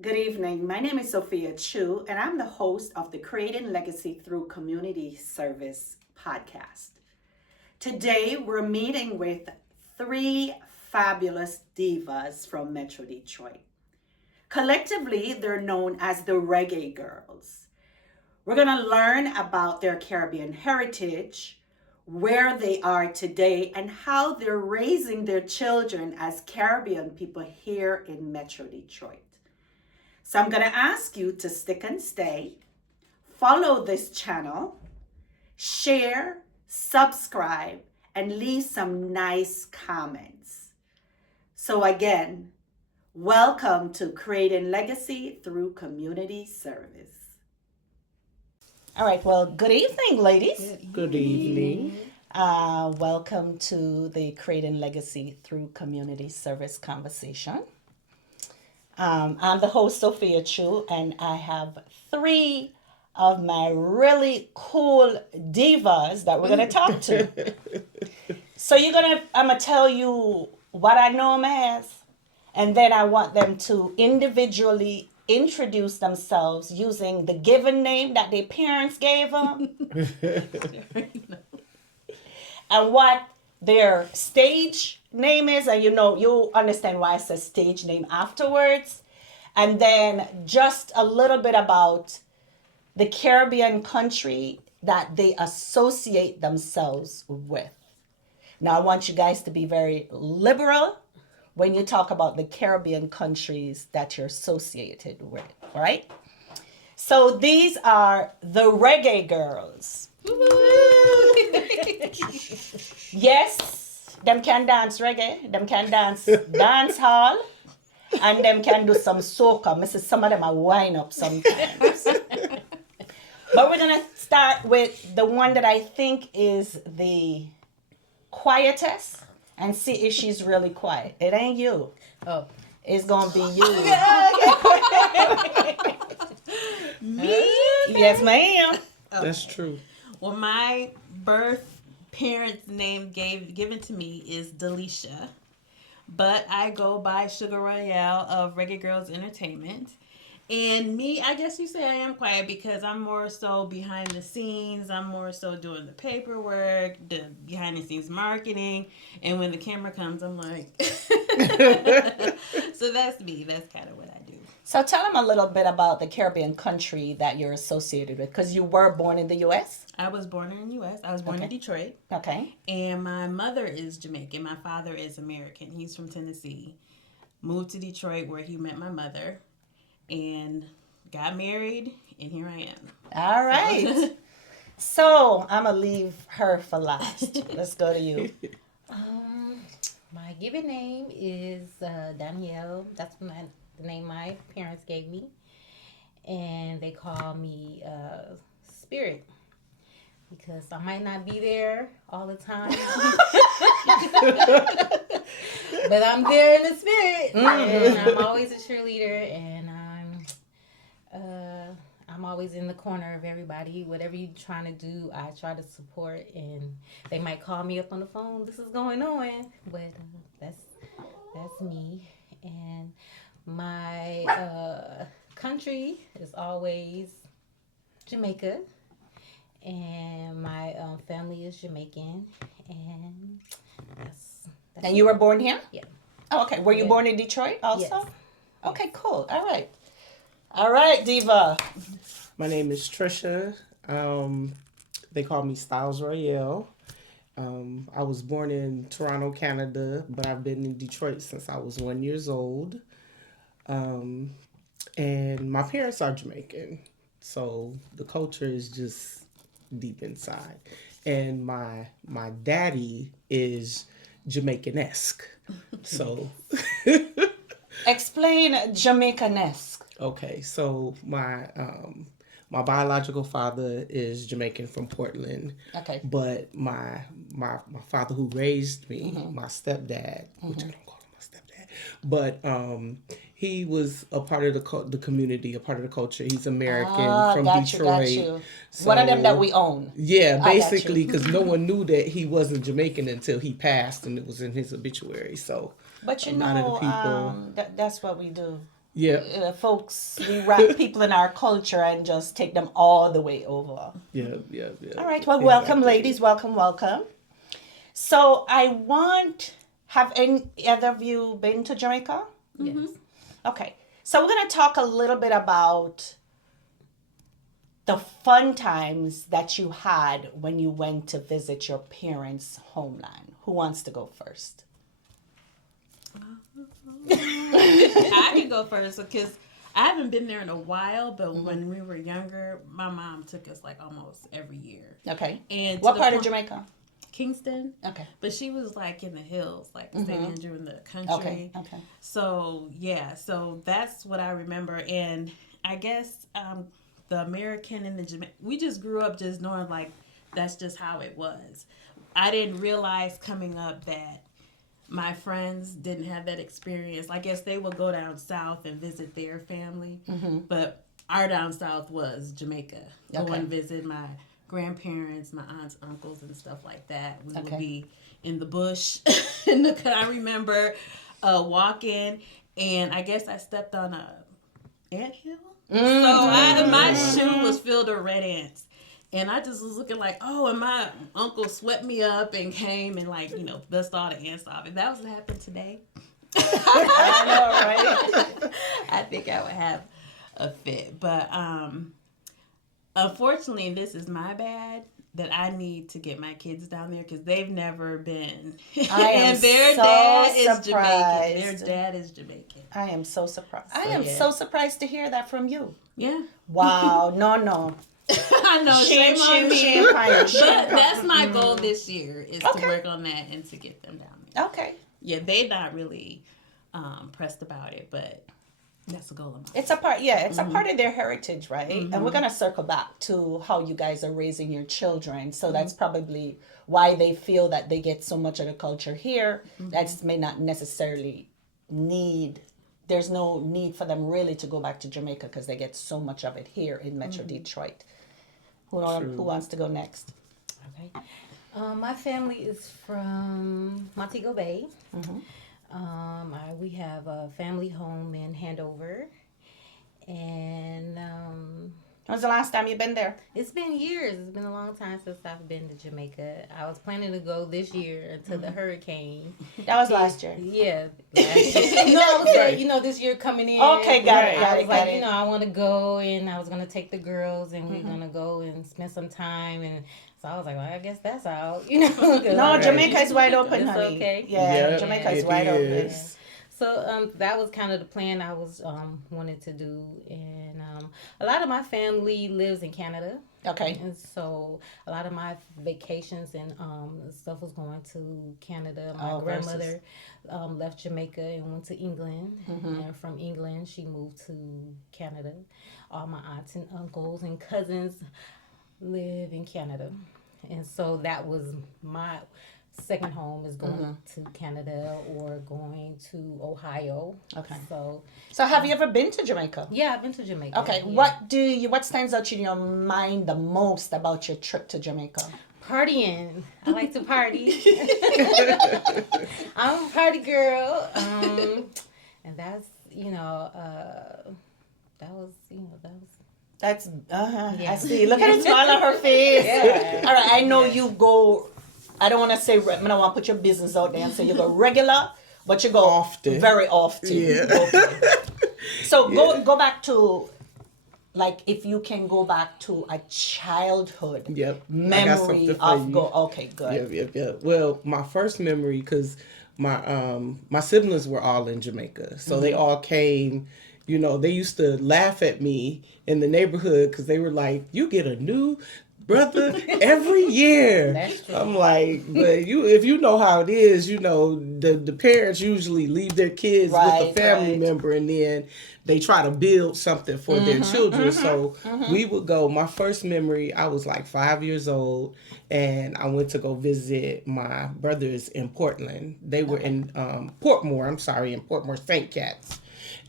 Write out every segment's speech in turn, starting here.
Good evening. My name is Sophia Chu, and I'm the host of the Creating Legacy Through Community Service podcast. Today, we're meeting with three fabulous divas from Metro Detroit. Collectively, they're known as the Reggae Gurlz. We're going to learn about their Caribbean heritage, where they are today, and how they're raising their children as Caribbean people here in Metro Detroit. So I'm going to ask you to stick and stay, follow this channel, share, subscribe, and leave some nice comments. So again, welcome to Creating Legacy Through Community Service. All right, well, good evening, ladies. Good evening. Welcome to the Creating Legacy Through Community Service conversation. I'm the host, Sophia Chu, and I have three of my really cool divas that we're going to talk to. So I'm going to tell you what I know them as, and then I want them to individually introduce themselves using the given name that their parents gave them, and what their stage name is, and you'll understand why I said stage name afterwards. And then just a little bit about the Caribbean country that they associate themselves with. Now, I want you guys to be very liberal when you talk about the Caribbean countries that you're associated with, all right? So these are the Reggae Gurlz. Yes, them can dance reggae, them can dance dance hall, and them can do some soca. Mrs. Some of them are wind up sometimes. But we're gonna start with the one that I think is the quietest and see if she's really quiet. It ain't you. Oh. It's gonna be you. Me? Yes, ma'am. Oh. That's true. Well, my birth parents' name given to me is Delisha, but I go by Suga Royale of Reggae Gurlz Entertainment. And me, I guess you say I am quiet because I'm more so behind the scenes. I'm more so doing the paperwork, the behind the scenes marketing. And when the camera comes, I'm like, so that's me. That's kind of what I do. So tell them a little bit about the Caribbean country that you're associated with, because you were born in the U.S.? I was born in the U.S. I was born in Detroit. Okay. And my mother is Jamaican. My father is American. He's from Tennessee. Moved to Detroit where he met my mother. And got married. And here I am. All right. So I'm going to leave her for last. Let's go to you. My given name is Danielle. That's the name my parents gave me. And they call me Spirit. Because I might not be there all the time. But I'm there in the spirit. And I'm always a cheerleader. And I'm always in the corner of everybody. Whatever you're trying to do, I try to support. And they might call me up on the phone. This is going on. But that's me. And my country is always Jamaica. And my family is Jamaican, and that's And you were born here? Yeah. Oh, okay. Were you born in Detroit also? Yes. Okay, cool. All right. All right, Diva. My name is Trisha. They call me Styles Royale. I was born in Toronto, Canada, but I've been in Detroit since I was 1 year old. And my parents are Jamaican, so the culture is just deep inside. And my daddy is Jamaican-esque. So Explain Jamaicanesque. okay, so my biological father is Jamaican from Portland. Okay. But my father who raised me, my stepdad, which I don't call him my stepdad, but he was a part of the community, a part of the culture. He's American from Detroit. Got you. So, One of them that we own. Yeah, I got you. basically, because no one knew that he wasn't Jamaican until he passed, and it was in his obituary. So, But you a lot of know, the people. that's what we do. Yeah. folks, we wrap people in our culture and just take them all the way over. Yeah. All right. Well, welcome, ladies. Welcome. So have any other of you been to Jamaica? Yes. Okay. So we're going to talk a little bit about the fun times that you had when you went to visit your parents' homeland. Who wants to go first? I can go first because I haven't been there in a while, but when we were younger, my mom took us like almost every year. Okay. And What part of Jamaica? Kingston. Okay. But she was like in the hills, like St. Andrew in the country. Okay. So yeah, so that's what I remember. And I guess the American and the Jamaican, we just grew up just knowing like that's just how it was. I didn't realize coming up that my friends didn't have that experience. I guess they would go down south and visit their family, but our down south was Jamaica. Go and visit my grandparents, my aunts, uncles, and stuff like that. We would be in the bush. I remember walking, and I guess I stepped on a anthill. So my shoe was filled with red ants. And I just was looking like, oh, and my uncle swept me up and came and like, dust all the ants off. If that was to happen today, I know, right? I think I would have a fit. But unfortunately, this is my bad that I need to get my kids down there because they've never been. And their dad is Jamaican. Their dad is Jamaican. I am so surprised. I am so surprised to hear that from you. Yeah. Wow. No. I know. Shame on me. Shame. But that's my goal this year is to work on that and to get them down there. Okay. Yeah, they're not really pressed about it, but that's a goal of mine. It's a part, it's a part of their heritage, right? And we're gonna circle back to how you guys are raising your children. So that's probably why they feel that they get so much of the culture here. That may not necessarily there's no need for them really to go back to Jamaica because they get so much of it here in Metro Detroit. Who wants to go next? Okay. My family is from Montego Bay. We have a family home in Handover, and When was the last time you've been there? it's been years. It's been a long time since I've been to Jamaica. I was planning to go this year until the hurricane. That was last year. Yeah, last year. No, I was there. This year coming in. Okay, got it. I was like, I want to go, and I was gonna take the girls, and we're gonna go and spend some time, and so I was like, well, I guess that's out. No, Jamaica is wide open, It's honey. okay. Yeah, Jamaica is wide open. So that was kind of the plan I was wanted to do, and a lot of my family lives in Canada. Okay. And so a lot of my vacations and stuff was going to Canada. My grandmother left Jamaica and went to England, and from England she moved to Canada. All my aunts and uncles and cousins live in Canada, and so that was my second home is going to Canada or going to Ohio. Okay. So have you ever been to Jamaica? yeah, I've been to Jamaica. Okay. Yeah. What stands out in your mind the most about your trip to Jamaica? Partying. I like to party. I'm a party girl. And that's That's Yeah. I see. Look at the smile on her face. Yeah. All right, I know you go. I don't want to say. I don't want to put your business out there and say you go regular, but you go Often. very often. Yeah. Okay. So go back to, like, if you can go back to a childhood memory of go. Okay, good. Yep. Well, my first memory, because my siblings were all in Jamaica, so they all came. They used to laugh at me in the neighborhood because they were like, "You get a new brother every year." That's true. I'm like, but if you know how it is, the parents usually leave their kids with a family member, and then they try to build something for their children. So we would go. My first memory, I was like 5 years old, and I went to go visit my brothers in Portland. They were in Portmore, St. Cat's.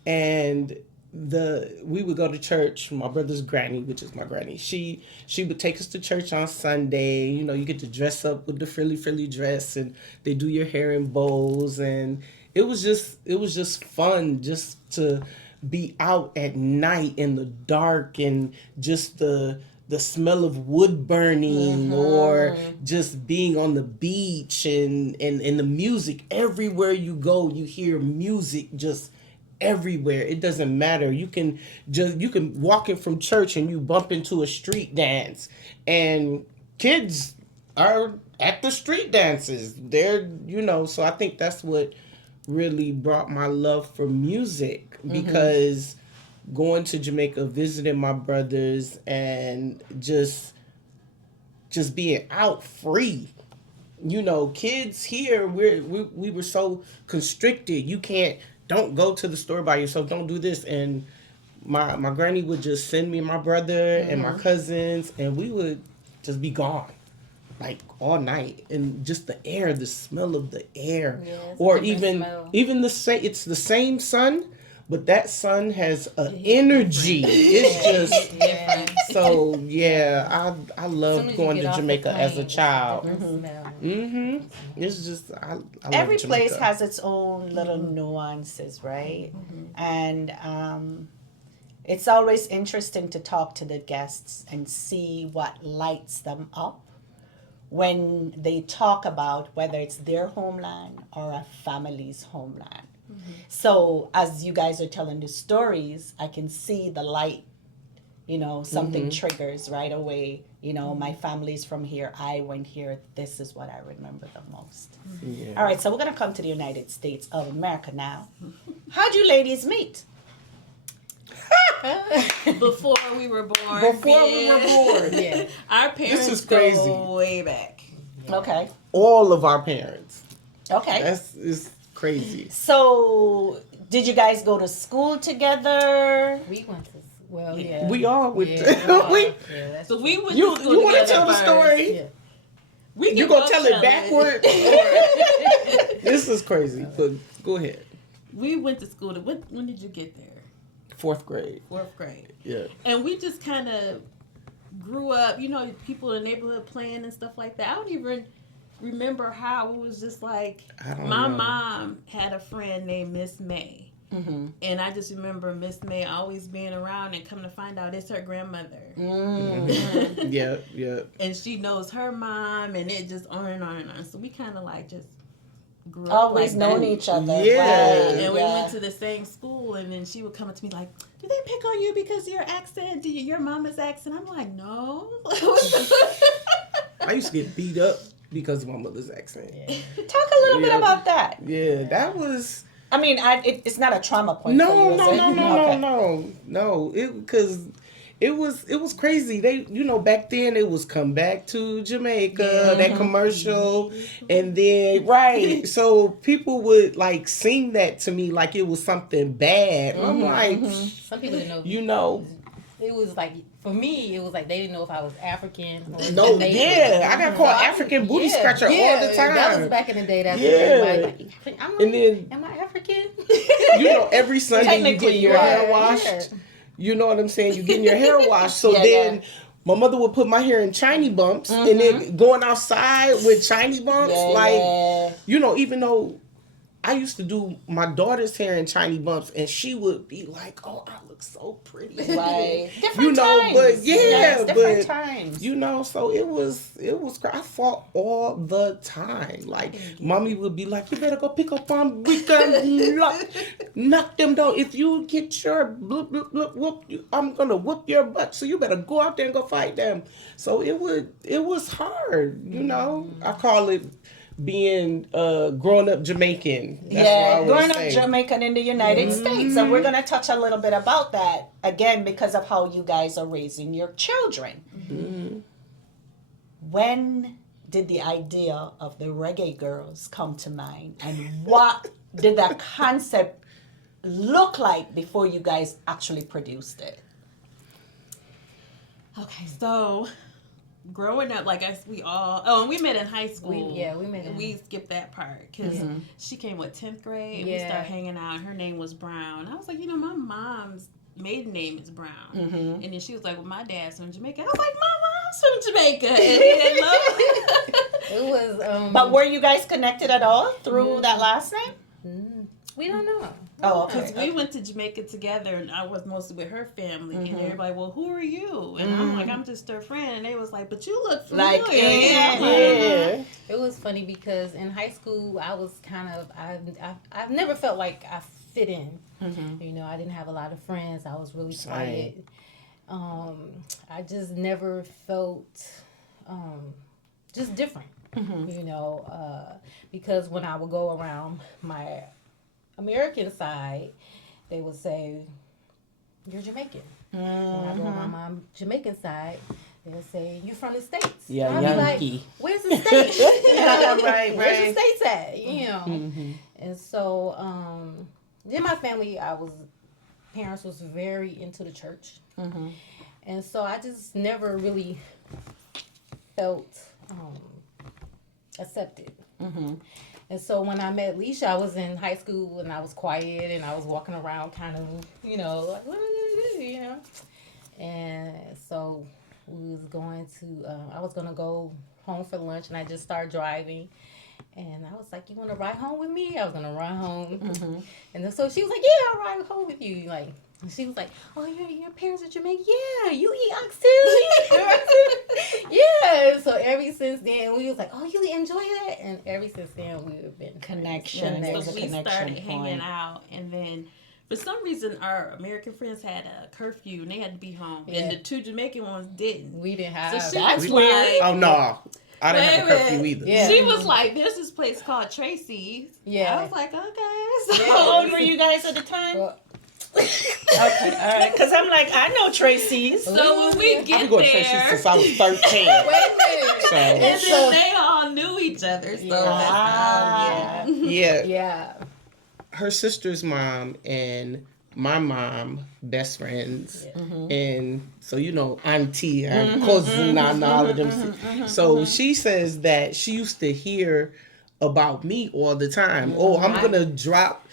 And we would go to church. My brother's granny, which is my granny, she would take us to church on Sunday. You get to dress up with the frilly dress, and they do your hair in bows, and it was just fun just to be out at night in the dark and just the smell of wood burning or just being on the beach and the music. Everywhere you go, you hear music just everywhere. It doesn't matter. You can walk in from church and you bump into a street dance, and kids are at the street dances. They're, so I think that's what really brought my love for music, because going to Jamaica, visiting my brothers, and just being out free. Kids here, we were so constricted. You don't go to the store by yourself. Don't do this. And my granny would just send me and my brother and my cousins, and we would just be gone, like all night. And just the air, the smell of the air, or even it's the same sun, but that sun has an energy. It's just different. So I love going to Jamaica as a child. It's just I love Every Jamaica. place has its own little nuances, right? And it's always interesting to talk to the guests and see what lights them up when they talk about whether it's their homeland or a family's homeland. So as you guys are telling the stories, I can see the light, something triggers right away. My family's from here. I went here. This is what I remember the most. Yeah. All right, so we're going to come to the United States of America now. How'd you ladies meet? Before we were born. Yeah. Our parents This is crazy. go way back. Okay. All of our parents. Okay. It's crazy. So, did you guys go to school together? We went to We all went. So we went You to school want to together tell the first. story? Yeah. We You can gonna both tell it backward? This is crazy. But go ahead. We went to school. When did you get there? 4th grade. 4th grade. Yeah. And we just kind of grew up, people in the neighborhood playing and stuff like that. I don't even remember how. It was just like, I don't my know. mom had a friend named Miss May. And I just remember Miss May always being around, and come to find out it's her grandmother. Yeah. And she knows her mom, and it just on and on and on. So we kind of like just grew up Always like known that. each other. Yeah. Right, And we went to the same school, and then she would come up to me like, "Do they pick on you because of your accent? Do your mama's accent?" I'm like, "No." I used to get beat up because of my mother's accent. Talk a little bit about that. Yeah, that was. I mean, it's not a trauma point for No. you, is it? Okay. It was crazy. They, back then it was "Come Back to Jamaica," that commercial, and then so people would like sing that to me like it was something bad. I'm like, Some people didn't know. It was like, for me, it was like they didn't know if I was African or Jamaican. I got called African booty scratcher all the time. That was back in the day. That's what everybody like. I'm like, And then, am I African? every Sunday you get your hair washed. You know what I'm saying? You getting your hair washed. So then my mother would put my hair in shiny bumps, and then going outside with shiny bumps, even though I used to do my daughter's hair in shiny bumps, and she would be like, "Oh, I look so pretty." Right. Different times. But different times. So it was. I fought all the time. Like, mommy would be like, "You better go pick up on. We can knock them down. If you get your whoop, I'm gonna whoop your butt. So you better go out there and go fight them." So it was hard. I call it being grown up Jamaican. That's growing up Jamaican in the United States. And we're going to touch a little bit about that, again, because of how you guys are raising your children. When did the idea of the Reggae Gurlz come to mind? And what did that concept look like before you guys actually produced it? Okay, so growing up, like we met in high school. We met. We skipped that part because she came with 10th grade. And we started hanging out. Her name was Brown. I was like, my mom's maiden name is Brown. And then she was like, "Well, my dad's from Jamaica." I was like, "My mom's from Jamaica." And they loved it. It was. But were you guys connected at all through that last name? We don't know. Oh, Because okay. we went to Jamaica together, and I was mostly with her family, and Mhm. everybody, well, who are you? And I'm like, I'm just their friend, and they was like, but you look Like, familiar. yeah. I'm like, Yeah. It was funny because in high school I was kind of I've never felt like I fit in. Mhm. You know, I didn't have a lot of friends. I was really Same. quiet. I just never felt just different. Mhm. You know, because when I would go around my American side, they would say, "You're Jamaican." When I go around my Jamaican side, they'll say, "You from the States?" Yeah, and I'll be like, Yankee. "Where's the States? Yeah, right, Where's right. the States at?" You know. Mm-hmm. And so, then my family, parents was very into the church, Mhm. and so I just never really felt accepted. Mhm. And so when I met Leisha, I was in high school and I was quiet and I was walking around kind of, like, what are you gonna do, And so we was going to, I was gonna go home for lunch and I just started driving. And I was like, "You want to ride home with me?" I was gonna ride home, and then, so she was like, "Yeah, I'll ride home with you." Like, and she was like, "Oh, your parents are Jamaican? Yeah, you eat ox too? You eat ox too?" Yeah. So ever since then, we was like, "Oh, you enjoy that?" And ever since then, we've been Connection. friends. There's So a we connection started point. hanging out, and then for some reason our American friends had a curfew and they had to be home, Yeah. and the two Jamaican ones didn't. We didn't So have. she That's was weird. like, Oh no, I didn't have a Wait a curfew minute. either. Yeah. She was like, "There's this place called Tracy's." Yeah. I was like, "Okay." So How old were you guys at the time? Well, Okay, all right. Because I'm like, I know Tracy's. So when we I've get been going to church there, since I was 13. wait a minute. So and then So- they all knew each other. So Yeah. that's Ah. how, yeah, Yeah. her sister's mom and my mom best friends, and so auntie and cousin and all of them. So she says that she used to hear about me all the time. Oh, I'm gonna drop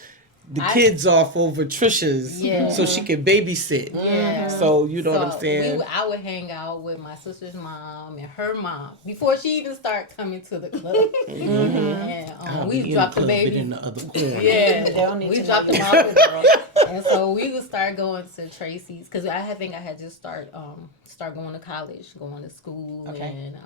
the kids off over Trisha's Yeah. so she can babysit. Yeah. So you know what I'm saying? I would hang out with my sister's mom and her mom before she even started coming to the club. And I'll we be in dropped the club, but baby. in the other corner. Yeah, They don't need we to dropped know them you. off with her. And so we would start going to Tracy's because I think I had just start going to college, going to school, Okay. and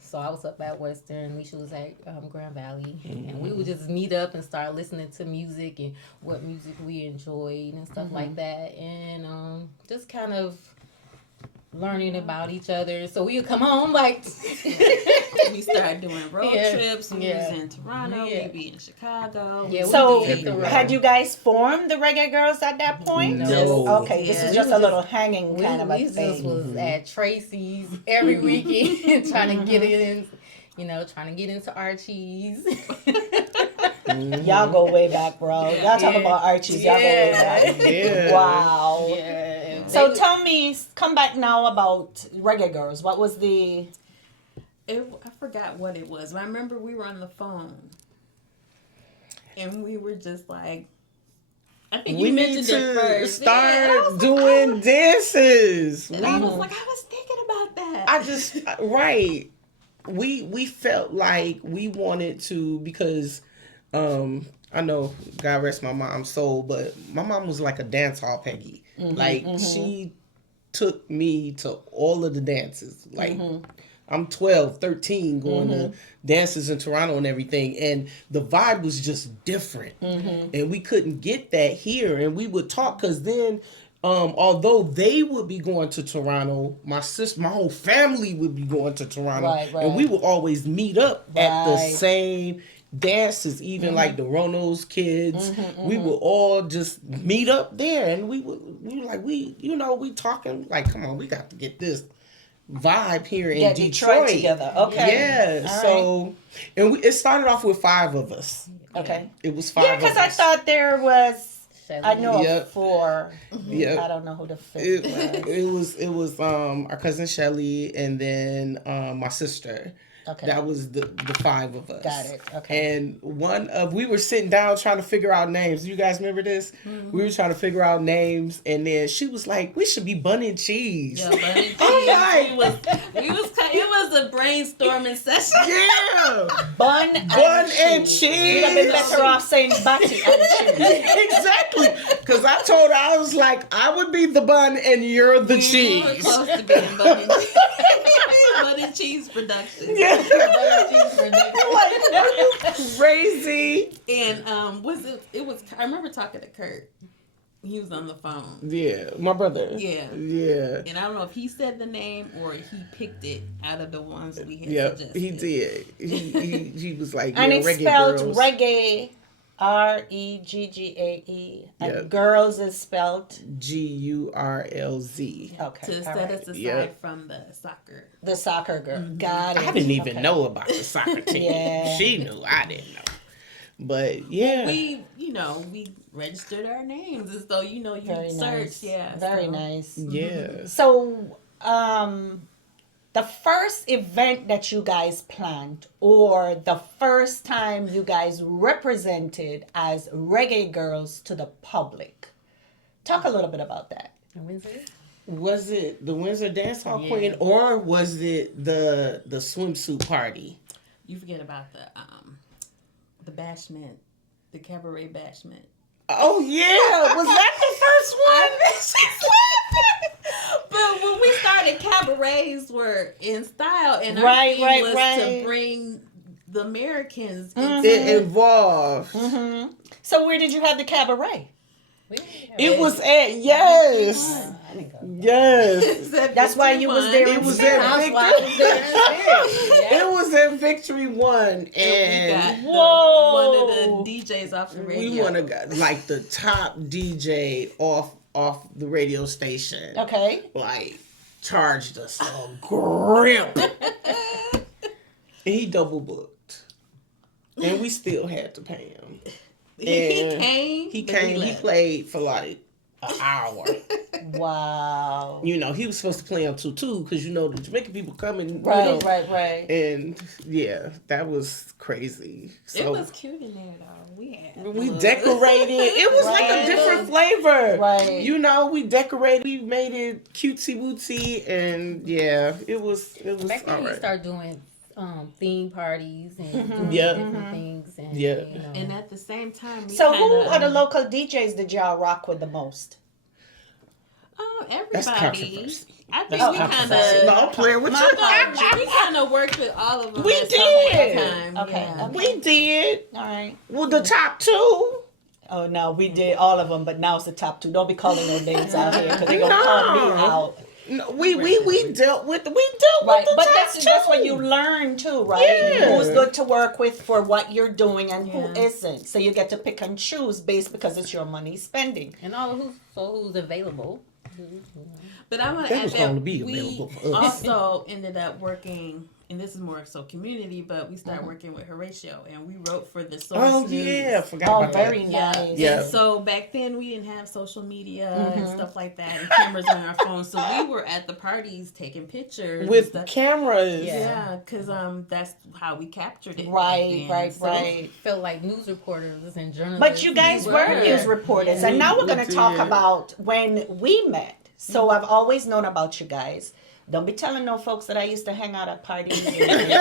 so I was up at Western. Leisha was at Grand Valley, and we would just meet up and start listening to music and what music we enjoyed and stuff like that, and just kind of learning about each other. So we would come home like we started doing road Yeah. trips. We Yeah. was in Toronto. Yeah. We'd be in Chicago. Yeah, we So, did the road. had you guys formed the Reggae Gurlz at that point? No. Okay, this Yeah. is just We a was little just- hanging kind of a we just thing. was at Tracy's every weekend trying to get in, trying to get into Archie's. Y'all go way back, bro. Y'all talk Yeah. about Archie's. Y'all go way back. Yeah. Wow. Yeah. So tell me, come back now about Reggae Gurlz. What was the... I forgot what it was. But I remember we were on the phone, and we were just like, I think We you need mentioned it to first. Yeah, and I start was doing dances. Like, I was thinking about that. I just right. We felt like we wanted to because I know God rest my mom's soul, but my mom was like a dance hall Peggy. She took me to all of the dances. Like I'm 12, 13 going to dances in Toronto and everything. And the vibe was just different. And we couldn't get that here. And we would talk because then, although they would be going to Toronto, my whole family would be going to Toronto. Right. And we would always meet up at the Right. same dances, even like the Rono's kids. We would all just meet up there. And we were like, we talking like, come on, we got to get this vibe here in Get Detroit together. Okay. Yeah. All So, and it started off with 5 of us. Okay. It was 5 Yeah, of because us. I thought there was... Shelly. I know Yep. of 4. Yep. I don't know who the 5th was. It was our cousin Shelly and then my sister. Okay. That was the 5 of us. Got it. Okay. And we were sitting down trying to figure out names. You guys remember this? Mm-hmm. We were trying to figure out names, and then she was like, "We should be Bun and Cheese." Yeah, Bun and Cheese. I'm like, It was a brainstorming session. yeah, Bun and cheese. You'd have been better off saying Batty and cheese. Exactly, because I told her, I was like, I would be the bun and you're the We were cheese. close to being Bun and Cheese. Bun and Cheese production. Yeah. Like, are you crazy? And it was I remember talking to Kurt. He was on the phone. Yeah, my brother. Yeah. Yeah. And I don't know if he said the name or he picked it out of the ones we had Yep, suggested. he did. He was like, And yeah, it's Reggae spelled Gurlz. reggae, REGGAE. And Yep. girls is spelled GURLZ. okay. To all set right. us aside Yep. from the soccer. The soccer girl. Got it. I didn't even Okay. know about the soccer team. Yeah. She knew. I didn't know. But yeah. We registered our names as though you Very search. nice. Yeah. Very so. nice. Yeah. So, the first event that you guys planned, or the first time you guys represented as Reggae Gurlz to the public, talk a little bit about that. Was it the Windsor Dance Hall Yeah. Queen, or was it the swimsuit party? You forget about the bashment, the cabaret bashment. Oh yeah, was that the first one? But when we started, cabarets were in style, and our Right, thing right, was right. to bring the Americans It into involved. So, where did you have the cabaret? It was at yes. That's why you was there. It was in at spirit. Victory. It was at Victory 1, and one of the DJs off the radio. we want to got like the top DJ off the radio station. Okay. Like charged us a grip, and he double booked, and we still had to pay him. He And came. He but came. He left. played for like an hour. Wow. You know, he was supposed to play on 2-2 because the Jamaican people coming. Right, right. And yeah, that was crazy. So It was cute in there, though. We decorated. It was like a different flavor. Right. We decorated. We made it cutesy wootsy, and yeah, it was Back then, all we right. started doing theme parties and doing Yeah. different things. And, Yeah. And at the same time, we So, who kinda, are the local DJs that y'all rock with the most? Everybody. That's controversy. I think That's we controversy. kind No, of. I'm playing with you. We kind of worked with all of them. We at some did. point in time. Okay, Yeah. okay. We did. All right. Well, the top 2. Oh, no, we did all of them, but now it's the top 2. Don't be calling no names out here because they're going to call me out. No, we dealt with Right, the but top that's 2. what you learn too, right? Yeah. Who's good to work with for what you're doing and who Yeah. isn't. So you get to pick and choose based because it's your money spending. And who's available. But I want to That add was that gonna be we available for us. also ended up working, and this is more so community, but we started working with Horatio, and we wrote for the Source Oh News. yeah, forgot Oh, about very that. Yeah. nice. Yeah. And so back then we didn't have social media and stuff like that, and cameras on our phones. So we were at the parties taking pictures and With stuff. cameras. Yeah, because that's how we captured it. back Right, then. right, So- right. Felt like news reporters and journalists. But you guys We were were. news reporters, Yeah. and now we're We going to talk did. about when we met. So I've always known about you guys. Don't be telling no folks that I used to hang out at parties and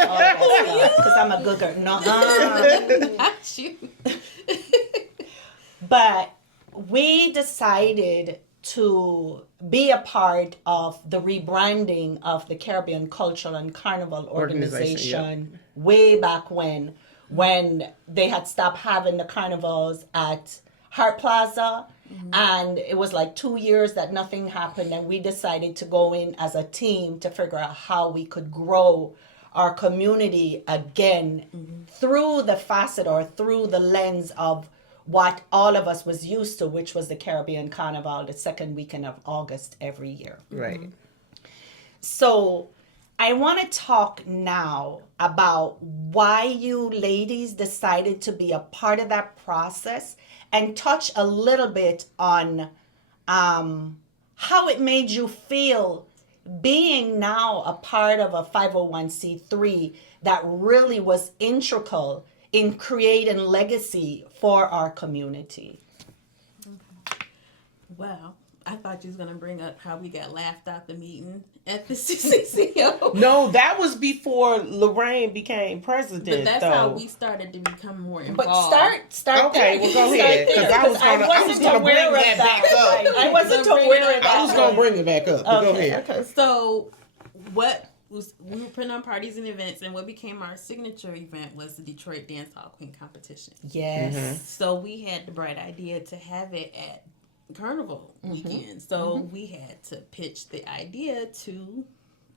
all that stuff because I'm a good girl. No, Not you. But we decided to be a part of the rebranding of the Caribbean Cultural and Carnival Organization way back when they had stopped having the carnivals at Hart Plaza. And it was like 2 years that nothing happened, and we decided to go in as a team to figure out how we could grow our community again through the facet or through the lens of what all of us was used to, which was the Caribbean Carnival, the second weekend of August every year. Right. So I want to talk now about why you ladies decided to be a part of that process and touch a little bit on how it made you feel being now a part of a 501c3 that really was integral in creating legacy for our community. Wow. I thought you was going to bring up how we got laughed out the meeting at the CCCO. No, that was before Lorraine became president. But that's though. how we started to become more involved. But start Okay, there. well, go ahead. Because I was gonna bring that back up. I wasn't aware of that. I was gonna bring it back up. But go ahead. Okay. So, what was we were putting on parties and events, and what became our signature event was the Detroit Dance Hall Queen competition. Yes. So we had the bright idea to have it at Carnival weekend. So we had to pitch the idea to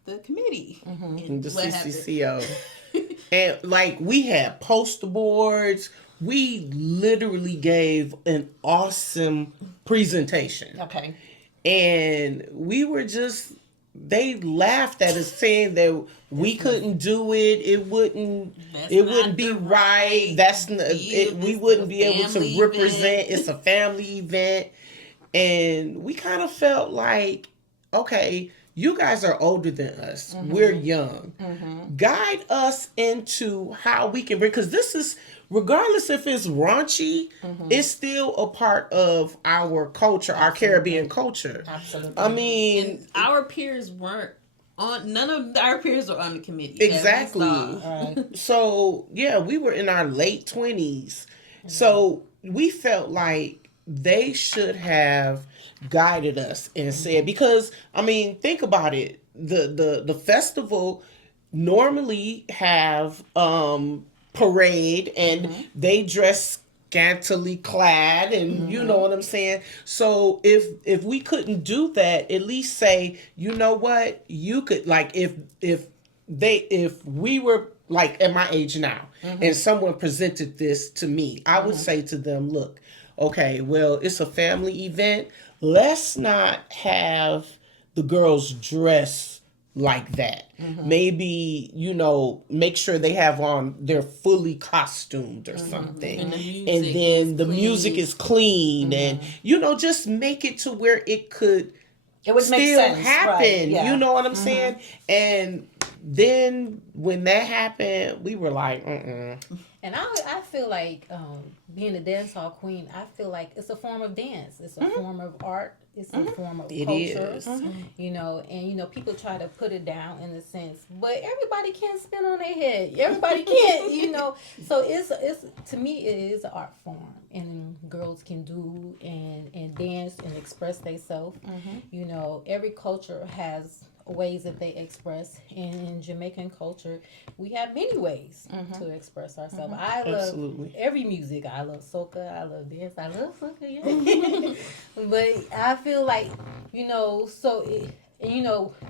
the committee. And The what happened? CCCO. And like we had poster boards. We literally gave an awesome presentation. Okay. And we were just, they laughed at us saying that we couldn't do it. It wouldn't be the right. We wouldn't be able to represent. It's a family event. And we kind of felt like, okay, you guys are older than us. We're young. Guide us into how we can bring, because this is, regardless if it's raunchy, it's still a part of our culture, our Caribbean culture. Absolutely. I mean, And our peers weren't on. None of our peers were on the committee. exactly. So yeah, we were in our late 20s. So we felt like they should have guided us and said, because I mean, think about it. The festival normally have parade and they dress scantily clad and you know what I'm saying. So if we couldn't do that, at least say, you know what, you could, like, if we were like at my age now and someone presented this to me, I would say to them, look, okay, well, it's a family event. Let's not have the girls dress like that. Maybe, make sure they have on, they're fully costumed or something. And then the music is clean and, just make it to where it could would still make sense. happen. Right, yeah. You know what I'm saying? And then when that happened, we were like, And I feel like being a dance hall queen, I feel like it's a form of dance. It's a form of art. It's a form of culture. Is. And people try to put it down in a sense, but everybody can't spin on their head. Everybody can't, So it's to me it is an art form, and girls can do and dance and express themselves. Every culture has ways that they express. In Jamaican culture, we have many ways to express ourselves. I love every music. I love soca. I love dance. I love soca. Yeah. But I feel like I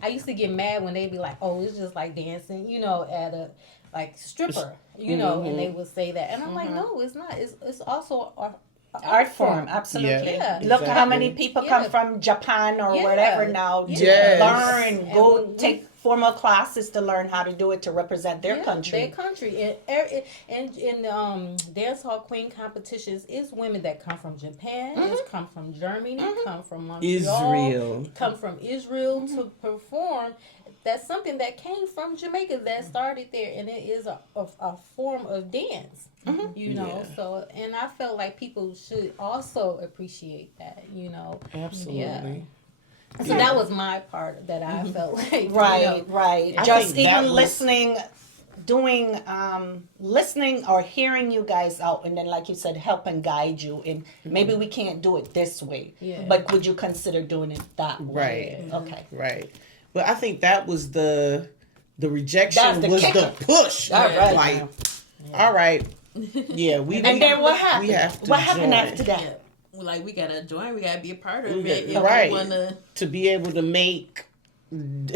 used to get mad when they'd be like, "Oh, it's just like dancing," at a like stripper, and they would say that, and I'm like, "No, it's not. It's also art form, absolutely. Yeah. Look how many people come from Japan or whatever now to learn, take formal classes to learn how to do it, to represent their country. Their country. And in dance hall queen competitions, is women that come from Japan, come from Germany, come from Montreal, come from Israel to perform. That's something that came from Jamaica that started there, and it is a form of dance. So, and I felt like people should also appreciate that, absolutely. Yeah. So that was my part that I felt like. Right. Just even listening or hearing you guys out, and then, like you said, help and guide you. And maybe we can't do it this way, but would you consider doing it that way? Right. Okay. Right. But I think that was the rejection was the push. All right. Like, all right. Yeah. And then what happened? We have to what happened join. after that? Yeah. Like, we gotta join. We gotta be a part of it. If Right. we wanna... To be able to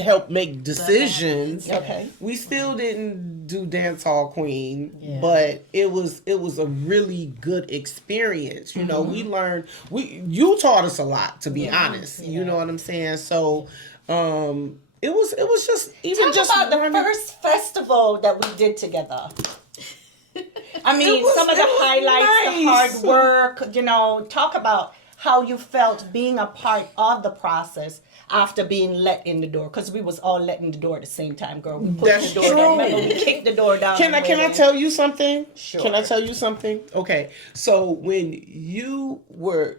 help make decisions. Okay. We still didn't do Dance Hall Queen, but it was a really good experience. We learned. You taught us a lot, to be honest. You know what I'm saying? So, it was just even Talk just about the first festival that we did together. I mean, some of the highlights, the hard work. Talk about how you felt being a part of the process after being let in the door, because we was all let in the door at the same time, girl. We pushed the door down. Remember, we kicked the door down. Can I tell you something? Sure. Can I tell you something? Okay. So when you were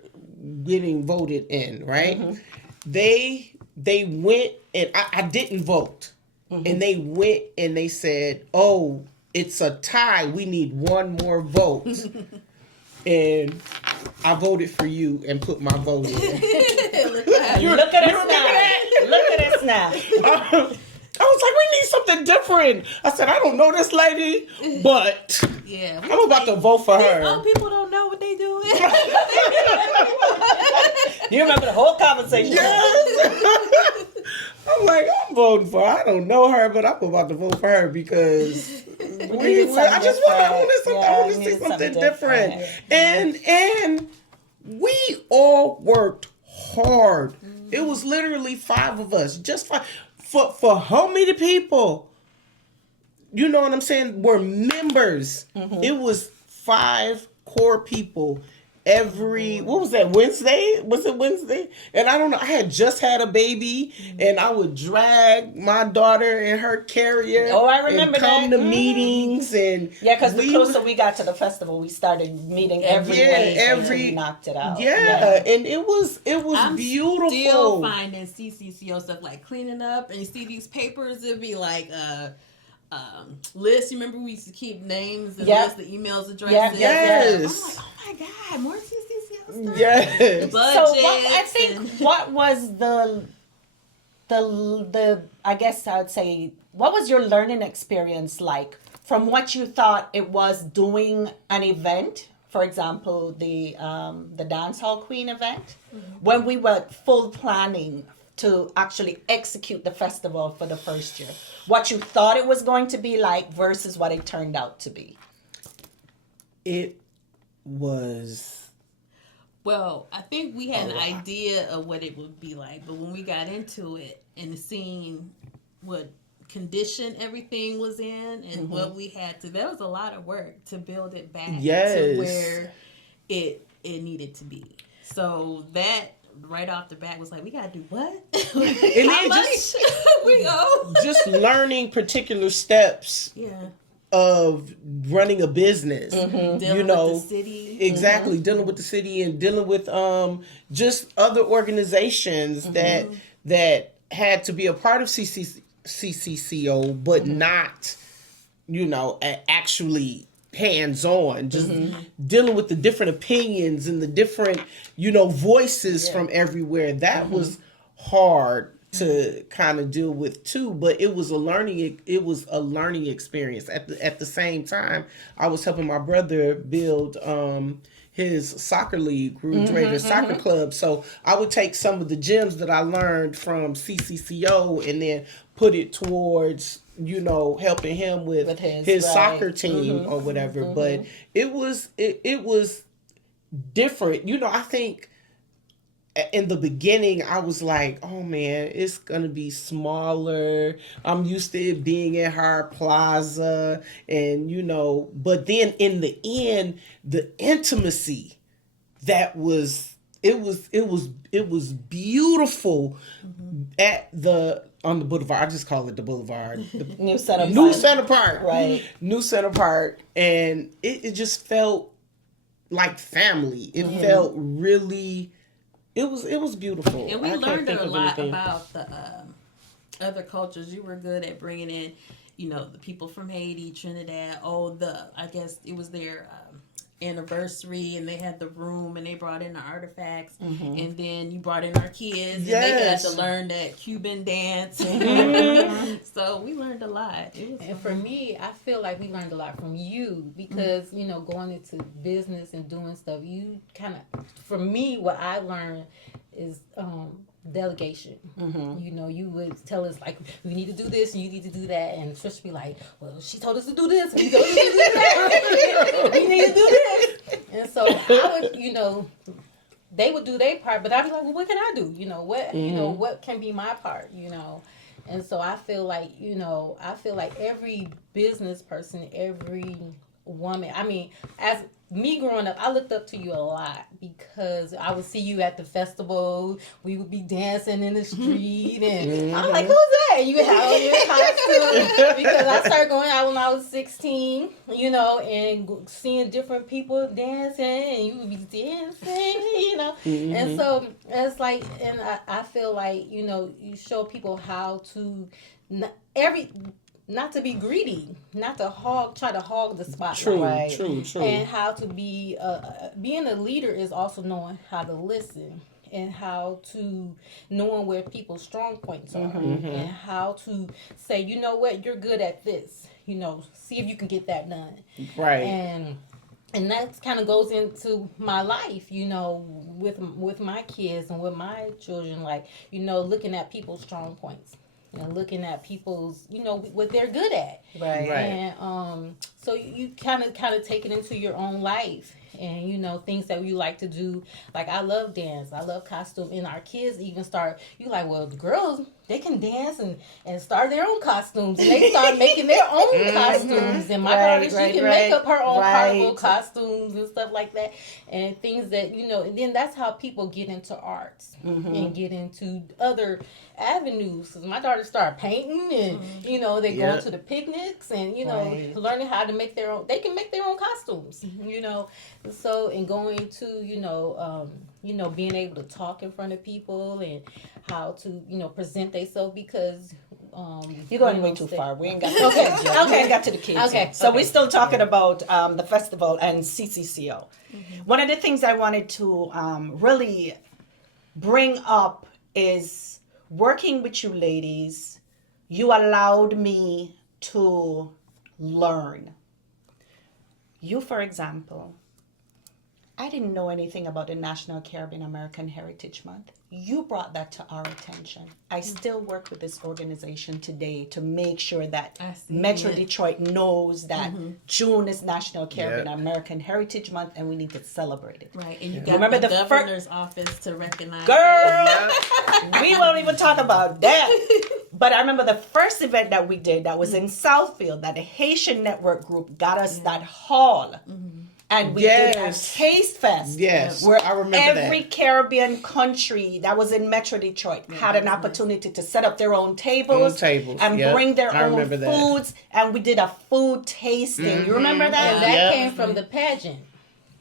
getting voted in, right? They went, and I didn't vote. And they went and they said, "Oh, it's a tie. We need one more vote." And I voted for you and put my vote in. Look at us now. I was like, we need something different. I said, I don't know this lady, but I'm about to vote for her. Old people don't know what they doing. You remember the whole conversation? Yes. I'm like, I'm voting for her. I don't know her, but I'm about to vote for her because I want to see something different. And we all worked hard. It was literally 5 of us, just 5. For how many people? You know what I'm saying? Were members. It was 5 core people. What was that, Wednesday? Was it Wednesday? And I don't know. I had just had a baby, and I would drag my daughter in her carrier. Oh, I remember and come to meetings. And because the closer we got to the festival, we started meeting every Wednesday until we knocked it out. Yeah, and it was I'm beautiful. Still finding CCCO stuff like cleaning up, and you see these papers. It'd be like list. You remember we used to keep names and list the emails, addresses. Yes. I'm like, oh my god, more CCCO stuff. Yes. What was the I guess I would say, what was your learning experience like from what you thought it was doing an event? For example, the Dancehall Queen event, when we were full planning to actually execute the festival for the first year. What you thought it was going to be like versus what it turned out to be. It was... Well, I think we had an idea of what it would be like, but when we got into it and seeing what condition everything was in and what we had to, there was a lot of work to build it back to where it needed to be. So that right off the bat was like, we gotta do what? And how much? We go. Just learning particular steps of running a business. Dealing with the city. Exactly. Dealing with the city and dealing with just other organizations that had to be a part of CCCO, but not, actually hands-on, just dealing with the different opinions and the different, voices from everywhere. That was hard to kind of deal with too, but it was a learning experience. At the same time, I was helping my brother build his soccer league, Groove Raiders Soccer Club. So I would take some of the gems that I learned from CCCO and then put it towards, helping him with his soccer team or whatever. But it was different. I think in the beginning, I was like, oh man, it's going to be smaller. I'm used to it being in Hard Plaza and, but then in the end, the intimacy it was beautiful on the Boulevard. I just call it the Boulevard. New Center Park. Right. New Center Park. And it just felt like family. It felt really... It was beautiful. And we learned a lot about the other cultures. You were good at bringing in, the people from Haiti, Trinidad. I guess it was their anniversary, and they had the room, and they brought in the artifacts, and then you brought in our kids, and they got to learn that Cuban dance. So we learned a lot. And for me, I feel like we learned a lot from you because, going into business and doing stuff, you kind of, for me, what I learned is delegation. You would tell us like, we need to do this and you need to do that, and Trish be like, well, she told us to do this, we need to do that. We need to do this. And so I would, they would do their part, but I'd be like, well, what can I do? What can be my part? And so I feel like every business person, every woman, I mean, as me growing up, I looked up to you a lot because I would see you at the festival. We would be dancing in the street, and I'm like, "Who's that?" And you would have on your costume because I started going out when I was 16, and seeing different people dancing, and you would be dancing, And so it's like, and I feel like you show people how to not to be greedy, not to try to hog the spotlight. True. And how to be, being a leader is also knowing how to listen and how to knowing where people's strong points are and how to say, you know what, you're good at this. See if you can get that done. Right. And that kind of goes into my life, with my kids and with my children, like, looking at people's strong points. And looking at people's, what they're good at. Right. And so you kind of take it into your own life. And, things that you like to do. Like, I love dance. I love costume. And our kids even start, well, the girls, they can dance and start their own costumes. And they start making their own costumes. And my daughter, she can make up her own carnival costumes and stuff like that. And things that, and then that's how people get into arts and get into other avenues. Because my daughter started painting and, they go to the picnics and, learning how to make their own, they can make their own costumes, So, and going to, being able to talk in front of people and how to, present themselves because you're going way too far. We ain't got to okay. We ain't got to the kids. Okay. So we're still talking about the festival and CCCO. One of the things I wanted to really bring up is working with you ladies. You allowed me to learn. You, for example, I didn't know anything about the National Caribbean American Heritage Month. You brought that to our attention. I still work with this organization today to make sure that Metro Detroit knows that June is National Caribbean American Heritage Month and we need to celebrate it. Right, and you got the governor's office to recognize Girl, we won't even talk about that. But I remember the first event that we did that was in Southfield, that the Haitian Network Group got us that hall. And we did a taste fest. Yes, where I remember every Caribbean country that was in Metro Detroit had an opportunity to set up their own tables, and bring their own foods. And we did a food tasting. You remember that? And that came from the pageant.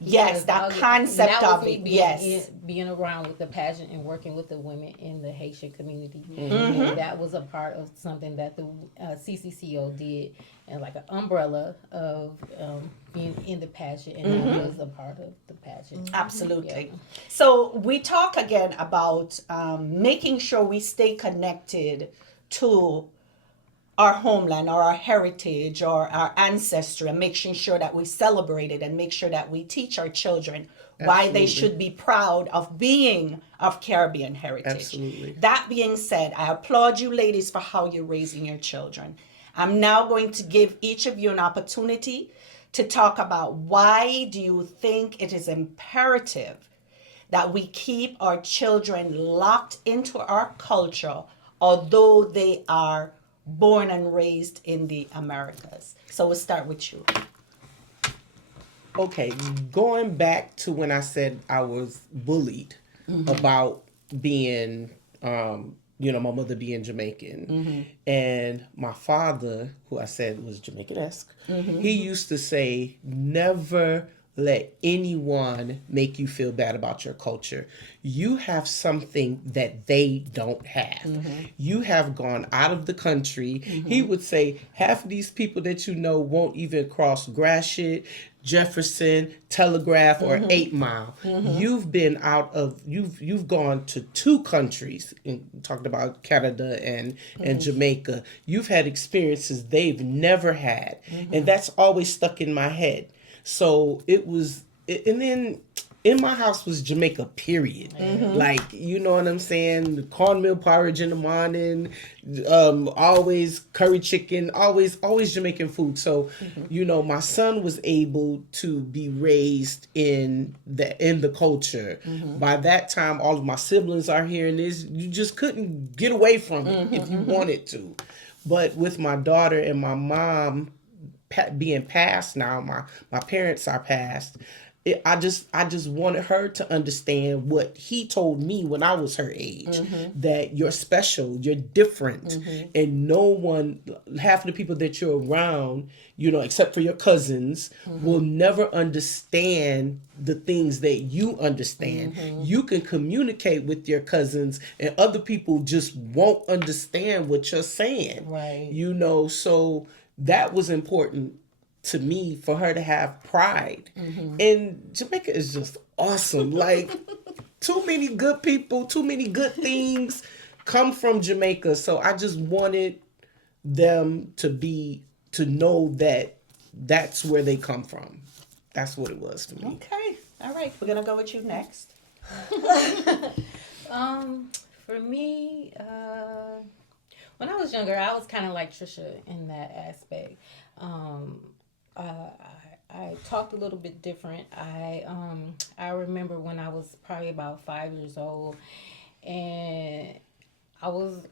Yes, that concept of it. Yes. Being around with the pageant and working with the women in the Haitian community. And that was a part of something that the CCCO did, and like an umbrella of being in the pageant, and that was a part of the pageant. Absolutely. Yeah. So we talk again about making sure we stay connected to our homeland or our heritage or our ancestry, and making sure that we celebrate it and make sure that we teach our children why they should be proud of being of Caribbean heritage. Absolutely. That being said, I applaud you ladies for how you're raising your children. I'm now going to give each of you an opportunity to talk about why do you think it is imperative that we keep our children locked into our culture, although they are born and raised in the Americas. So we'll start with you. Okay, going back to when I said I was bullied about being, my mother being Jamaican. And my father, who I said was Jamaican-esque, he used to say, never let anyone make you feel bad about your culture. You have something that they don't have. You have gone out of the country. He would say half of these people that you know won't even cross Gratiot, Jefferson, Telegraph, or 8 Mile. You've been you've gone to 2 countries, and talked about Canada and Jamaica. You've had experiences they've never had. And that's always stuck in my head. So it was, and then in my house was Jamaica, period. Like, you know what I'm saying? The cornmeal porridge in the morning, always curry chicken, always Jamaican food. So, my son was able to be raised in the culture. By that time, all of my siblings are hearing this. You just couldn't get away from it if you wanted to. But with my daughter and my mom, being passed now. My parents are passed. I just wanted her to understand what he told me when I was her age, that you're special, you're different, and no one, half of the people that you're around, except for your cousins, will never understand the things that you understand. You can communicate with your cousins, and other people just won't understand what you're saying. Right. So that was important to me, for her to have pride. And Jamaica is just awesome. Like, too many good people, too many good things come from Jamaica. So I just wanted them to know that that's where they come from. That's what it was to me. Okay. All right. We're going to go with you next. For me, when I was younger, I was kind of like Trisha in that aspect. I talked a little bit different. I remember when I was probably about 5 years old, and I was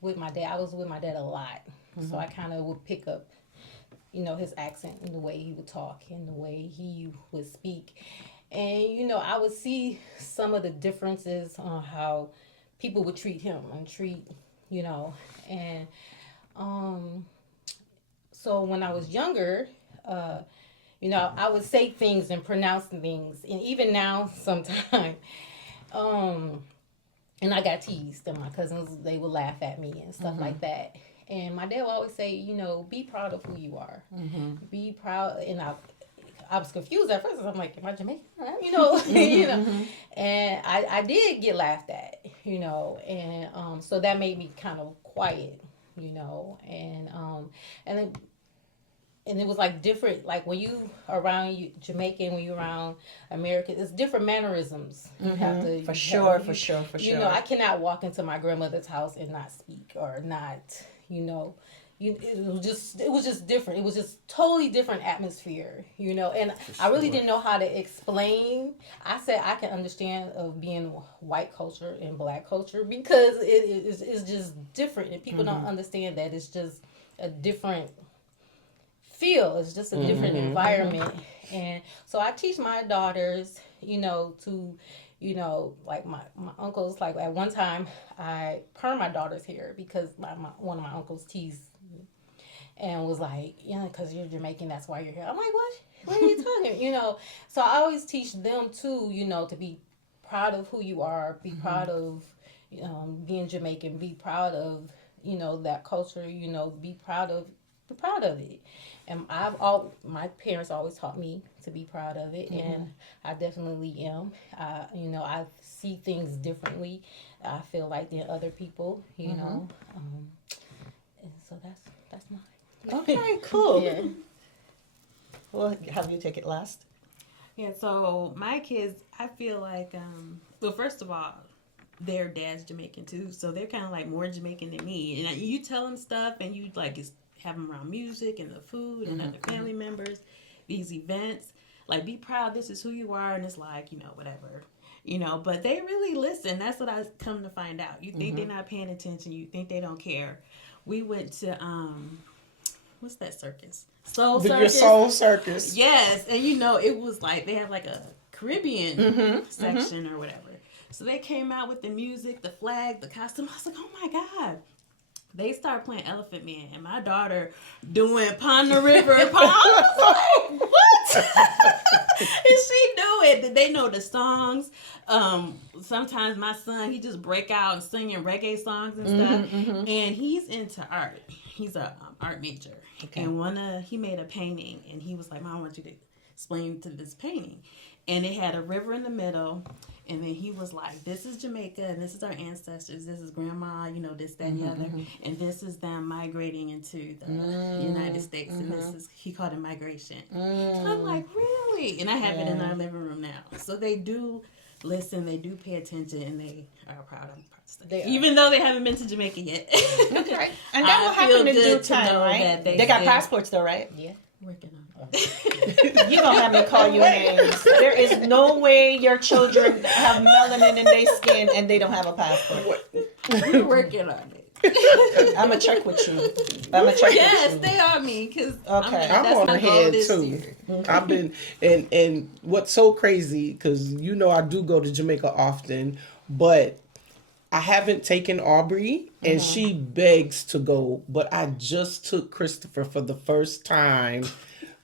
with my dad. I was with my dad a lot, so I kind of would pick up, his accent and the way he would talk and the way he would speak, and I would see some of the differences on how people would treat him and treat, and so when I was younger. I would say things and pronounce things, and even now sometimes, and I got teased, and my cousins, they would laugh at me and stuff like that. And my dad would always say, be proud of who you are. Be proud. And I was confused at first. I'm like, am I Jamaican? And I did get laughed at, and so that made me kind of quiet, and it was like different, like when you around Jamaican, when you around American, it's different mannerisms. You have to, For sure. I cannot walk into my grandmother's house and not speak or not, it was just different. It was just totally different atmosphere, and I really didn't know how to explain. I said I can understand of being white culture and black culture because it's just different, and people don't understand that it's just a different feel. It's just a different environment. And so I teach my daughters, to, like my uncles, like at one time I permed my daughter's hair because one of my uncles teased me and was like, because you're Jamaican, that's why you're here. I'm like, what are you talking? So I always teach them too, to be proud of who you are, be proud of, being Jamaican, be proud of, that culture, be proud of it. And my parents always taught me to be proud of it, and I definitely am. I see things differently. I feel like than other people, and so that's mine. Okay, cool. Yeah. Well, have you take it last? Yeah, so my kids, I feel like, well, first of all, their dad's Jamaican too, so they're kind of like more Jamaican than me. And you tell them stuff, and you like have them around music and the food and other family members, these events. Like, be proud, this is who you are, and it's like, whatever. But they really listen. That's what I come to find out. You think they're not paying attention. You think they don't care. We went to, what's that circus? Soul Circus. Your Soul Circus. Yes. And, it was like, they have like a Caribbean section or whatever. So they came out with the music, the flag, the costume. I was like, oh my God. They started playing Elephant Man, and my daughter doing Pond the River. I was like, what? And she knew it. They know the songs. Sometimes my son, he just break out and singing reggae songs and stuff. And he's into art. He's a art major. Okay. And he made a painting, and he was like, Mom, I want you to explain to this painting. And it had a river in the middle. And then he was like, this is Jamaica, and this is our ancestors. This is grandma, this, that, and the other. And this is them migrating into the United States. And this is, he called it migration. So I'm like, really? And I have it in our living room now. So they do listen, they do pay attention, and they are proud of it. Even though they haven't been to Jamaica yet. Okay. And that will happen in due time, right? They got passports though, right? Yeah. Working on it. You don't have me call you names. There is no way your children have melanin in their skin and they don't have a passport. We're working on it. I'm gonna check with you. I'm gonna check Yeah, with you. stay on me, because Okay. I'm that's on my the goal head this too. year. I've been and what's so crazy, because I do go to Jamaica often, but I haven't taken Aubrey, and she begs to go. But I just took Christopher for the first time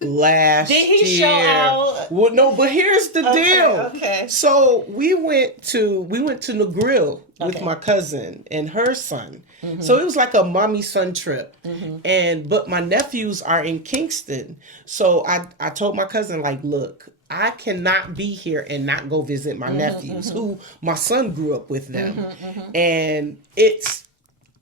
last Did he year. show out? Well, no, but here's the deal. Okay. So we went to the grill with Okay. my cousin and her son. So it was like a mommy son trip. But my nephews are in Kingston. So I told my cousin, like, look, I cannot be here and not go visit my nephews, who my son grew up with them. And it's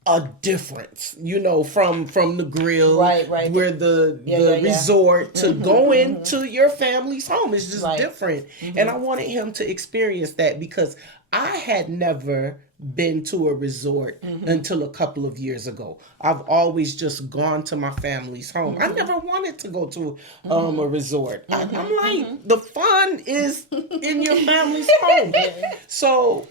a difference, from the grill, Right. where the resort to going to your family's home is just different. And I wanted him to experience that, because I had never been to a resort until a couple of years ago. I've always just gone to my family's home. I never wanted to go to a resort. I'm like, the fun is in your family's home. So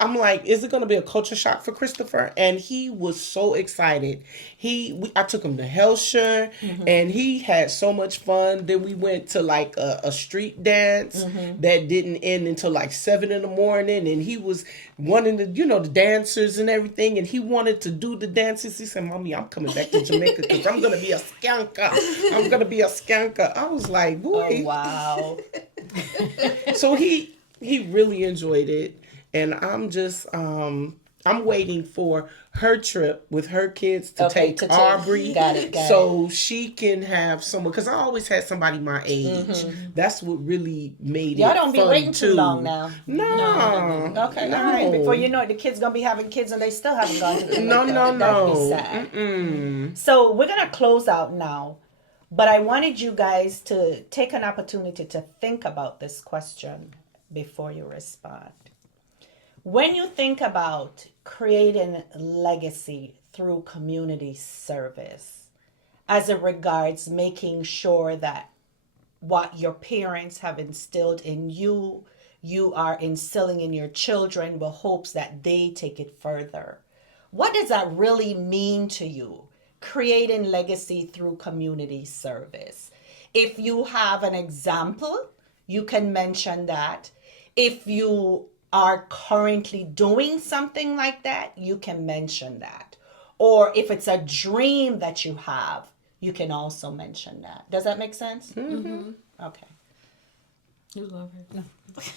I'm like, is it going to be a culture shock for Christopher? And he was so excited. I took him to Hellshire, and he had so much fun. Then we went to like a street dance that didn't end until like 7 in the morning. And he was wanting to, the dancers and everything. And he wanted to do the dances. He said, Mommy, I'm coming back to Jamaica because I'm going to be a skanker. I'm going to be a skanker. I was like, boy. Oh, wow. So he really enjoyed it. And I'm just, I'm waiting for her trip with her kids to take Aubrey. Got it. So she can have someone, because I always had somebody my age. That's what really made Y'all it don't be fun waiting too too long now. No. Okay, all right. Before you know it, the kids gonna be having kids and they still haven't gone to the No. That'd be sad. So we're gonna close out now, but I wanted you guys to take an opportunity to think about this question before you respond. When you think about creating legacy through community service, as it regards making sure that what your parents have instilled in you, you are instilling in your children with hopes that they take it further. What does that really mean to you? Creating legacy through community service. If you have an example, you can mention that. If you are currently doing something like that, you can mention that. Or if it's a dream that you have, you can also mention that. Does that make sense? Okay. Who's going first?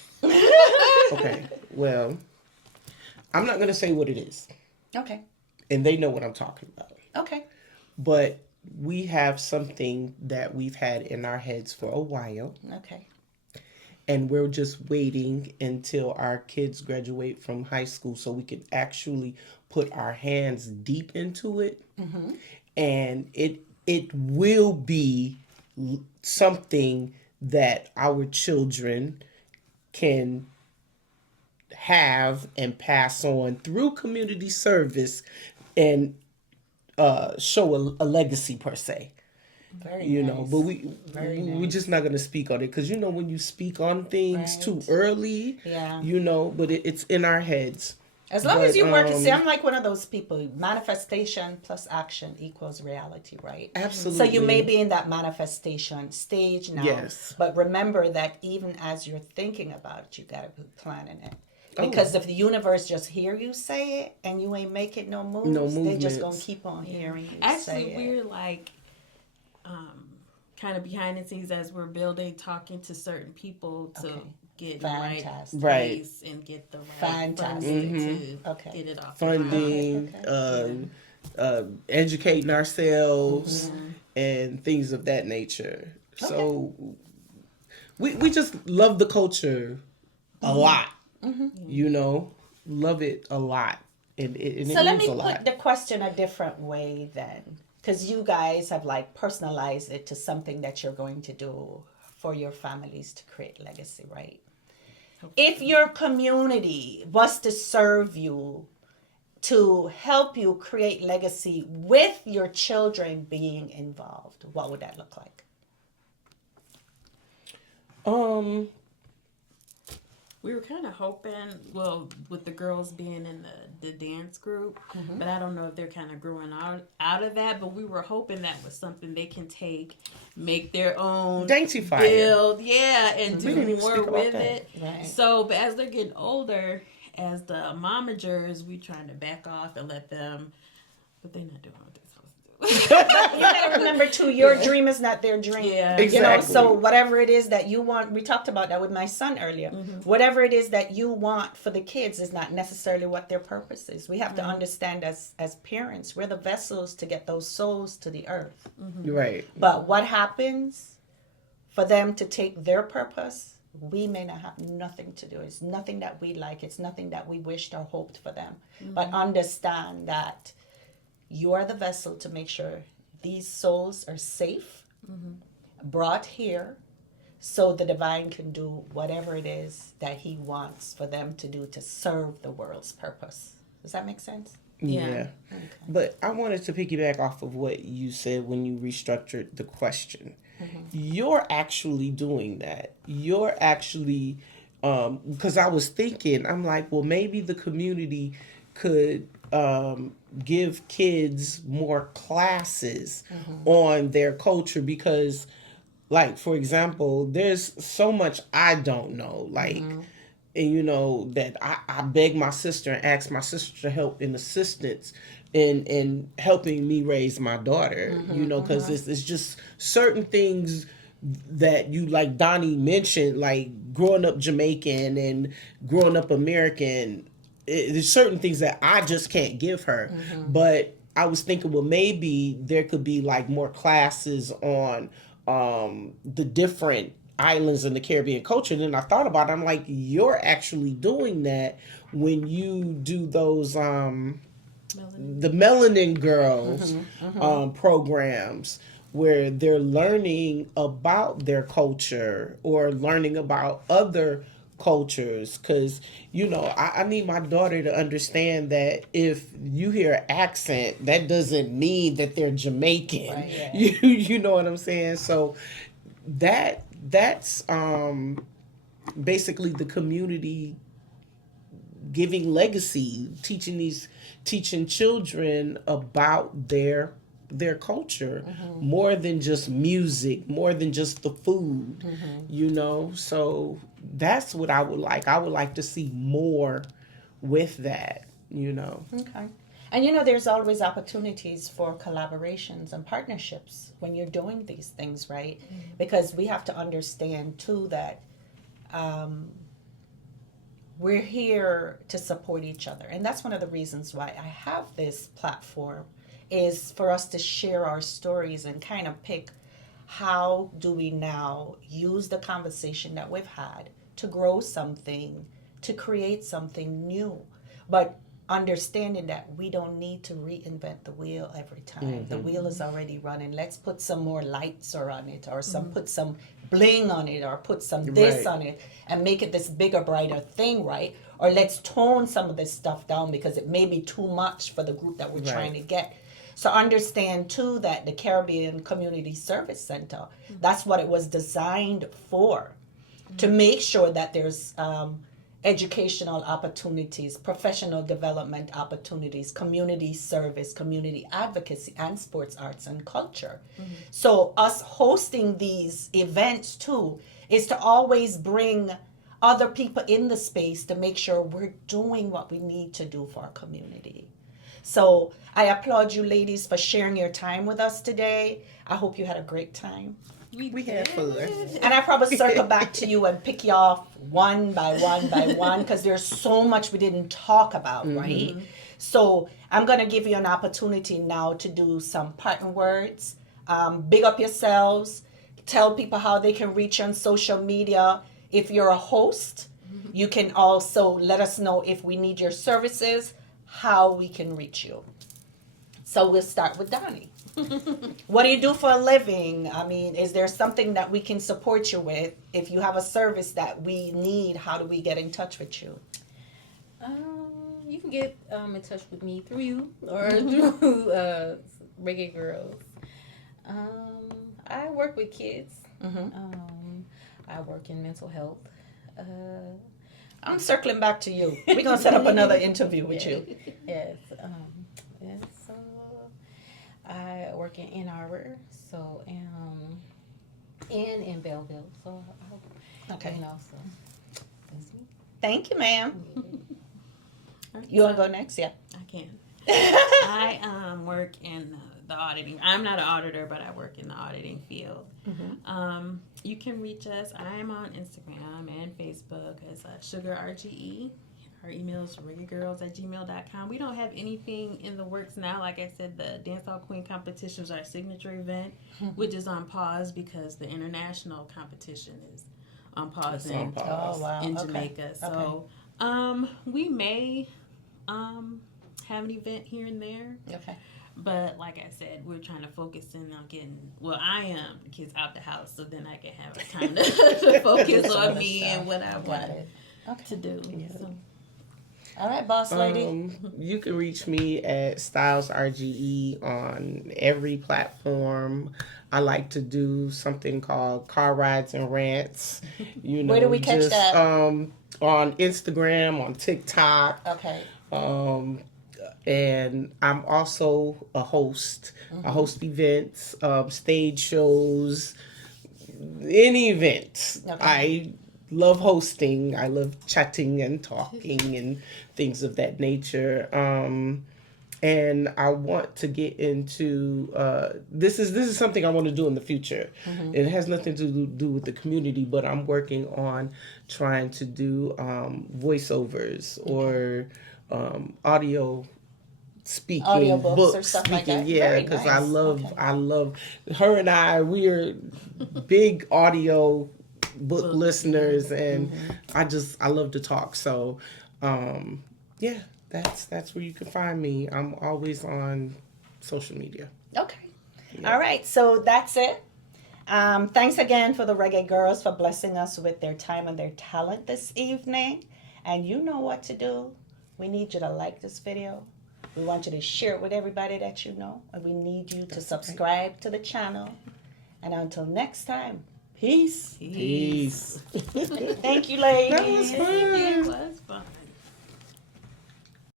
Okay. Well, I'm not going to say what it is. Okay. And they know what I'm talking about. Okay. But we have something that we've had in our heads for a while. Okay. And we're just waiting until our kids graduate from high school so we can actually put our hands deep into it. And it will be something that our children can have and pass on through community service and show a legacy per se. Very You nice. know, but we're just not gonna speak on it, because when you speak on things too early, but it's in our heads. As long as you work, see, I'm like one of those people. Manifestation plus action equals reality, right? Absolutely. So you may be in that manifestation stage now. Yes. But remember that even as you're thinking about it, you gotta be planning it. Because if the universe just hear you say it and you ain't making no moves, they're just gonna keep on hearing you say it. Actually, we're like kind of behind the scenes as we're building, talking to certain people to get the right place and get the right funding to get it off. Funding, educating ourselves, and things of that nature. So we just love the culture a lot. Love it a lot. And it So let means me a lot. put the question a different way then. Because you guys have like personalized it to something that you're going to do for your families to create legacy, right? If your community was to serve you to help you create legacy with your children being involved, what would that look like? We were kind of hoping, with the girls being in the the dance group, but I don't know if they're kind of growing out of that. But we were hoping that was something they can take, make their own Dainty Fire. build, and We didn't do even more speak about with that. it. Right. So, but as they're getting older, as the momagers, we trying to back off and let them, but they're not doing what they're supposed to do. You gotta remember too, your dream is not their dream. Yeah. Exactly. So whatever it is that you want, we talked about that with my son earlier. Whatever it is that you want for the kids is not necessarily what their purpose is. We have to understand as parents, we're the vessels to get those souls to the earth. Right. But what happens for them to take their purpose? We may not have nothing to do. It's nothing that we like. It's nothing that we wished or hoped for them. But understand that you are the vessel to make sure these souls are safe, brought here, so the divine can do whatever it is that he wants for them to do to serve the world's purpose. Does that make sense? Yeah. But I wanted to piggyback off of what you said when you restructured the question. You're actually doing that. You're actually, because I was thinking, I'm like, well, maybe the community could give kids more classes on their culture because, like, for example, there's so much I don't know. Like, and you know, that I beg my sister and ask my sister to help in assistance in helping me raise my daughter, you know, because it's just certain things that you, like Donnie mentioned, like growing up Jamaican and growing up American, there's certain things that I just can't give her. But I was thinking, well, maybe there could be like more classes on the different islands in the Caribbean culture. And then I thought about it, I'm like, you're actually doing that when you do those the Melanin Girls programs where they're learning about their culture or learning about other cultures. Because, you know, I need my daughter to understand that if you hear an accent, that doesn't mean that they're Jamaican. Right. You know what I'm saying? So that's basically the community giving legacy, teaching children about their culture, more than just music, more than just the food, you know. So that's what I would like. I would like to see more with that, you know. Okay. And you know, there's always opportunities for collaborations and partnerships when you're doing these things, right? Because we have to understand too that we're here to support each other. And that's one of the reasons why I have this platform, is for us to share our stories and kind of pick how do we now use the conversation that we've had to grow something, to create something new. But understanding that we don't need to reinvent the wheel every time. The wheel is already running. Let's put some more lights on it, or put some bling on it, or put some this on it, and make it this bigger, brighter thing, right? Or let's tone some of this stuff down because it may be too much for the group that we're trying to get. So understand too that the Caribbean Community Service Center, that's what it was designed for, to make sure that there's educational opportunities, professional development opportunities, community service, community advocacy, and sports, arts, and culture. So us hosting these events too is to always bring other people in the space to make sure we're doing what we need to do for our community. So I applaud you ladies for sharing your time with us today. I hope you had a great time. We had fun. And I probably circle back to you and pick you off one by one, because there's so much we didn't talk about, right? So I'm going to give you an opportunity now to do some parting words. Big up yourselves. Tell people how they can reach you on social media. If you're a host, you can also let us know if we need your services, how we can reach you. So we'll start with Donnie. What do you do for a living? I mean, is there something that we can support you with? If you have a service that we need, how do we get in touch with you? You can get in touch with me through you or through Reggae Gurlz. I work with kids. I work in mental health. I'm circling back to you. We're going to set up another interview with you. Yes. And so I work in Ann Arbor, so and in Belleville. So I hope Okay. you know. So that's me. Thank you, ma'am. You want to go next? Yeah. I can. I work in the auditing. I'm not an auditor, but I work in the auditing field. You can reach us. I am on Instagram and Facebook as Sugar RGE. Our email is reggaegurlz@gmail.com. We don't have anything in the works now. Like I said, the Dancehall Queen competition is our signature event, which is on pause because the international competition is on pause, It's on pause. Oh, wow. in Okay. Jamaica. So we may have an event here and there. Okay. But like I said, we're trying to focus in on getting, well, I am the kids out the house, so then I can have time to focus on me and what I want to do. Yeah. So. All right, boss lady. You can reach me at Styles RGE on every platform. I like to do something called Car Rides and Rants. You know, Where do we catch that? On Instagram, on TikTok. Okay. And I'm also a host. I host events, stage shows, any events. Okay. I love hosting. I love chatting and talking and things of that nature. And I want to get into this is something I want to do in the future. It has nothing to do with the community, but I'm working on trying to do voiceovers or audio speaking, Audiobooks book or stuff like speaking. that. Yeah, Very because nice. I love her and I. We are big audio book listeners, and I love to talk. So, yeah, that's where you can find me. I'm always on social media. Okay. All right. So that's it. Thanks again for the Reggae Girls for blessing us with their time and their talent this evening. And you know what to do. We need you to like this video. We want you to share it with everybody that you know. And we need you to subscribe to the channel. And until next time, peace. Peace. Thank you, ladies. That was fun. It was fun.